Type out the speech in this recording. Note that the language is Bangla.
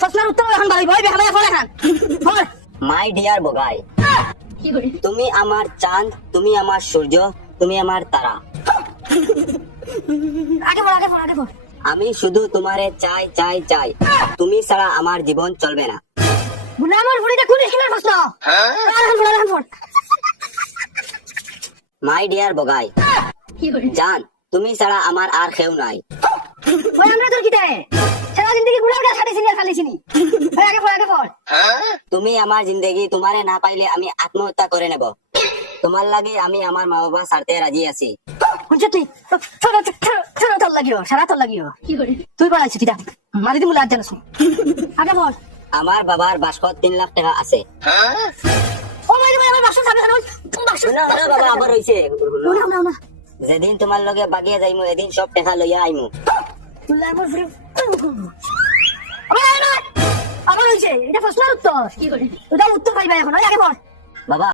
প্রশ্নের উত্তর এখন ভাই ভাই বেখালে ফোন এখন বল। মাই ডিয়ার বগাই, তুমি আমার চাঁদ, তুমি আমার সূর্য, তুমি আমার তারা। আগে বল আগে বল আগে বল। আমি শুধু তোমারে চাই চাই চাই, তুমি ছাড়া আমার জীবন চলবে না। বুলা আমার ফুড়িতে কোন স্কুলের প্রশ্ন? এখন বল। মাই ডিয়ার বগাই, জান তুমি ছাড়া আমার আর কেউ নাই। ওই আমরা তোর কিতে সারা জিন্দগি গুলা গুলা খাটিছিনি আর খালিছিনি। ভাই আগে বল আগে বল। তুমি আমার জিন্দগি, তোমারে না পাইলে আমি আত্মহত্যা করে নেব। তোমার লাগে আমি আমার মা বাবা ছাড়তে রাজি আছি। শুনছ তুই ছোট তোর লাগিও সারা তোর লাগিও তুই বলাইছিস কিটা মারি দিমু লাজ জানাস। আগে বল। আমার বাবার বাসকত 3 লাখ টাকা আছে। ও মাই রে আমার বাসা যাবে না বাসা না না বাবা আবার রইছে। না না যেদিন তোমার লগে বাগিয়ে যাইমু এদিন সব টাকা লইয়া আইমু। বুলা আমার ফুড়ি আবার হইছে এটা প্রশ্নের উত্তর। ওটা উত্তর পাইবা এখন আগে বল। বাবা